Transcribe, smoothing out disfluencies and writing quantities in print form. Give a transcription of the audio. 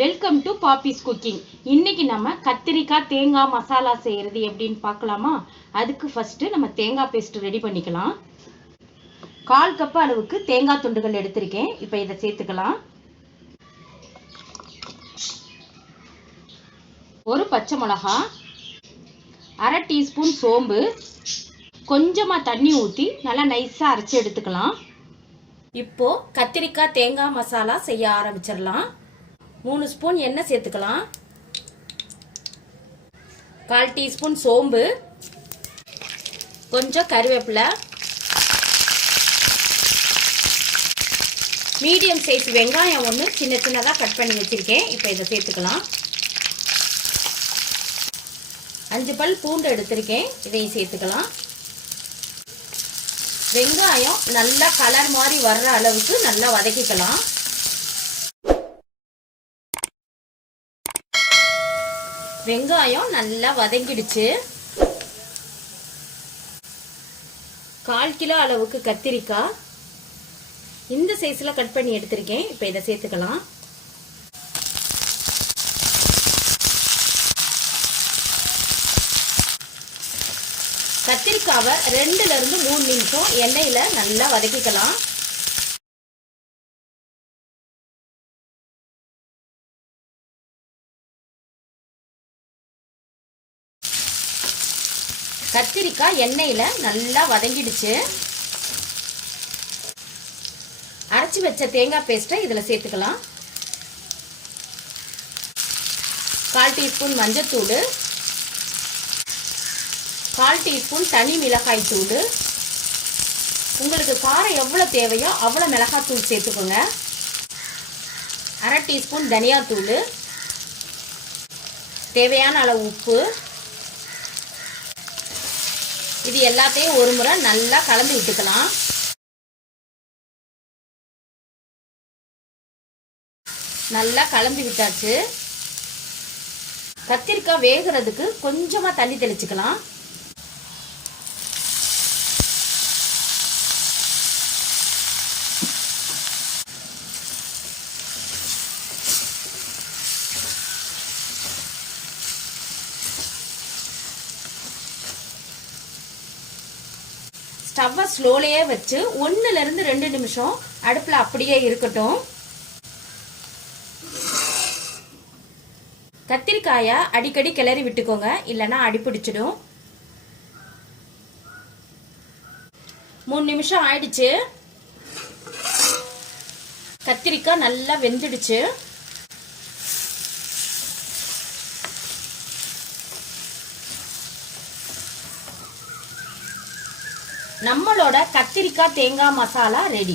Welcome to பாப்பிஸ் cooking. இன்னைக்கு நம்ம கத்திரிக்காய் தேங்காய் மசாலா செய்யறது எப்படின்னு பார்க்கலாமா? அதுக்கு ஃபர்ஸ்ட் நம்ம தேங்காய் பேஸ்ட் ரெடி பண்ணிக்கலாம். 1/4 கப் அளவுக்கு தேங்காய் துண்டுகள் எடுத்திருக்கேன். இப்போ இதை சேர்த்துக்கலாம். ஒரு பச்சை மிளகாய், 1/2 டீஸ்பூன் சோம்பு, கொஞ்சமா தண்ணி ஊற்றி நல்லா நைஸாக அரைச்சி எடுத்துக்கலாம். இப்போ கத்திரிக்காய் தேங்காய் மசாலா செய்ய ஆரம்பிச்சிடலாம். 3 ஸ்பூன் எண்ணெய் சேர்த்துக்கலாம். 1/4 டீஸ்பூன் சோம்பு, கொஞ்சம் கருவேப்பிலை, மீடியம் சைஸ் வெங்காயம் ஒன்று சின்ன சின்னதாக கட் பண்ணி வச்சிருக்கேன். இப்போ இதை சேர்த்துக்கலாம். 5 பல் பூண்டு எடுத்திருக்கேன். இதையும் சேர்த்துக்கலாம். வெங்காயம் நல்லா கலர் மாதிரி வர்ற அளவுக்கு நல்லா வதக்கிக்கலாம். வெங்காயம் நல்லா வதங்கிடுச்சு. 1/4 கிலோ அளவுக்கு கத்திரிக்காய் இந்த சைஸ்ல கட் பண்ணி எடுத்திருக்கேன். இப்போ இதை சேர்த்துக்கலாம். கத்திரிக்காவை 2 ல இருந்து 3 நிமிஷம் எண்ணெயில நல்லா வதக்கிக்கலாம். கத்திரிக்காய் எண்ணெயில நல்லா வதங்கிடுச்சு. அரைச்சி வச்ச தேங்காய் பேஸ்ட்டை இதில் சேர்த்துக்கலாம். 1/4 டீஸ்பூன் மஞ்சத்தூள், 1/4 டீஸ்பூன் தனி மிளகாய் தூள். உங்களுக்கு காரம் எவ்வளோ தேவையோ அவ்வளோ மிளகாய் தூள் சேர்த்துக்கோங்க. 1/2 டீஸ்பூன் தனியாத்தூள், தேவையான அளவு உப்பு. இது எல்லாத்தையும் ஒரு முறை நல்லா கலந்து விட்டுக்கலாம். நல்லா கலந்து விட்டாச்சு. கத்திரிக்காய் வேகிறதுக்கு கொஞ்சமா தண்ணி தெளிச்சுக்கலாம். ஸ்டவ்வை ஸ்லோலையே வச்சு 1 ல இருந்து 2 நிமிஷம் அடுப்பில் அப்படியே இருக்கட்டும். கத்திரிக்காயை அடிக்கடி கிளறி விட்டுக்கோங்க, இல்லைன்னா அடிப்பிடிச்சிடும். 3 நிமிஷம் ஆயிடுச்சு. கத்திரிக்காய் நல்லா வெந்துடுச்சு. நம்மளோட கத்திரிக்காய் தேங்காய் மசாலா ரெடி.